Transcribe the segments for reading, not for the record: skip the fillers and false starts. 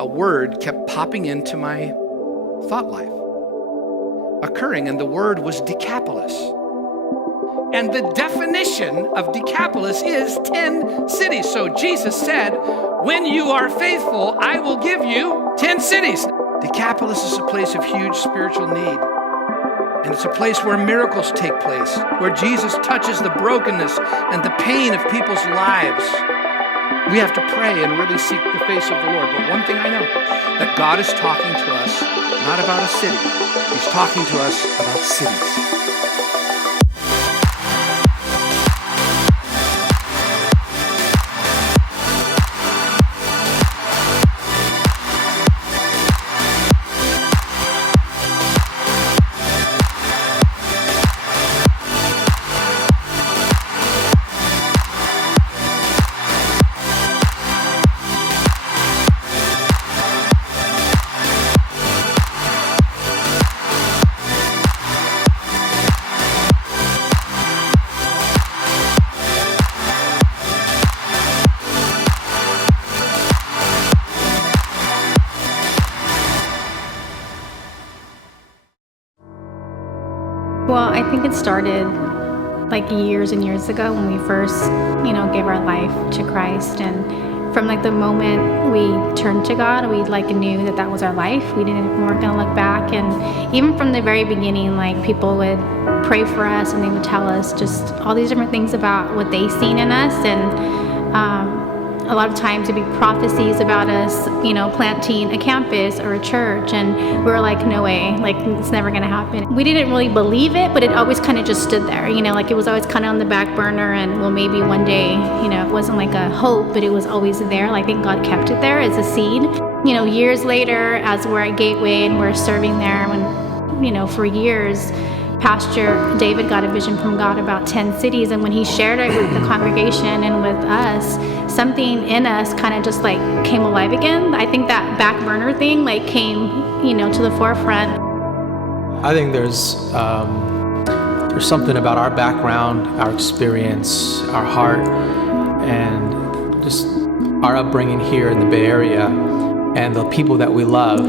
a word kept popping into my thought life, occurring, and the word was Decapolis. And the definition of Decapolis is 10 cities. So Jesus said, when you are faithful, I will give you 10 cities. Decapolis is a place of huge spiritual need. And it's a place where miracles take place, where Jesus touches the brokenness and the pain of people's lives. We have to pray and really seek the face of the Lord. But one thing I know, that God is talking to us, not about a city. He's talking to us about cities. Well, I think it started like years and years ago when we first, gave our life to Christ. And from like the moment we turned to God, we like knew that that was our life. We weren't going to look back. And even from the very beginning, like people would pray for us and they would tell us just all these different things about what they seen in us. And a lot of times it'd be prophecies about us, planting a campus or a church. And we were like, no way, like it's never going to happen. We didn't really believe it, but it always kind of just stood there, like it was always kind of on the back burner. And well, maybe one day, it wasn't like a hope, but it was always there. Like I think God kept it there as a seed. Years later, as we're at Gateway and we're serving there, when, for years, Pastor David got a vision from God about 10 cities, and when he shared it with the congregation and with us, something in us kind of just like came alive again. I think that back burner thing like came, to the forefront. I think there's something about our background, our experience, our heart, and just our upbringing here in the Bay Area, and the people that we love.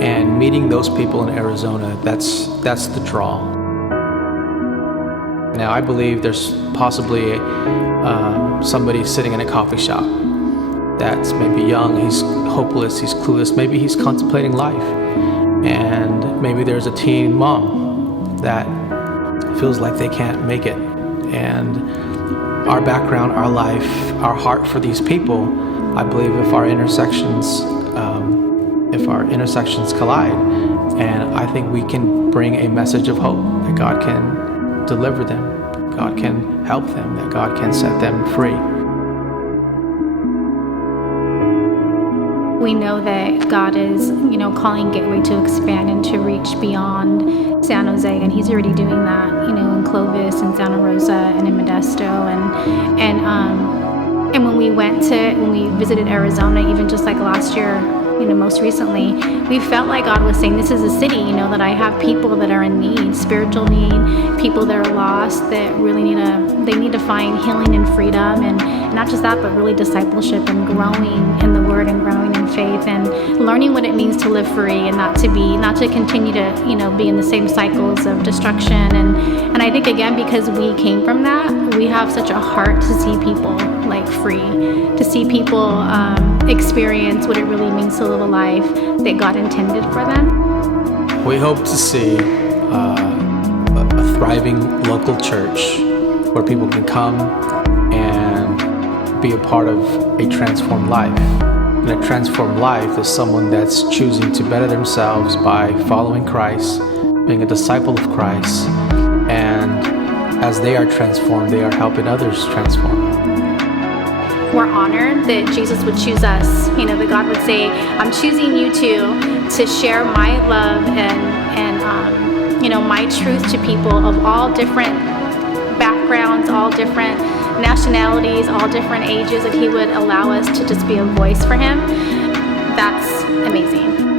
And meeting those people in Arizona, that's the draw. Now, I believe there's possibly somebody sitting in a coffee shop that's maybe young, he's hopeless, he's clueless, maybe he's contemplating life. And maybe there's a teen mom that feels like they can't make it. And our background, our life, our heart for these people, I believe if our intersections collide, and I think we can bring a message of hope that God can deliver them, God can help them, that God can set them free. We know that God is, calling Gateway to expand and to reach beyond San Jose, and He's already doing that, in Clovis and Santa Rosa and in Modesto, and when we visited Arizona, even just like last year, most recently, we felt like God was saying, this is a city, that I have people that are in need, spiritual need, people that are lost, that really need to find healing and freedom, and not just that, but really discipleship and growing in the Word and growing in faith and learning what it means to live free and not to continue to, be in the same cycles of destruction. And I think, again, because we came from that, we have such a heart to see people like free, to see people experience what it really means to live a life that God intended for them. We hope to see a thriving local church where people can come and be a part of a transformed life. And a transformed life is someone that's choosing to better themselves by following Christ, being a disciple of Christ, and as they are transformed, they are helping others transform. We're honored that Jesus would choose us, that God would say, I'm choosing you to share my love and my truth to people of all different backgrounds, all different nationalities, all different ages, that He would allow us to just be a voice for Him. That's amazing.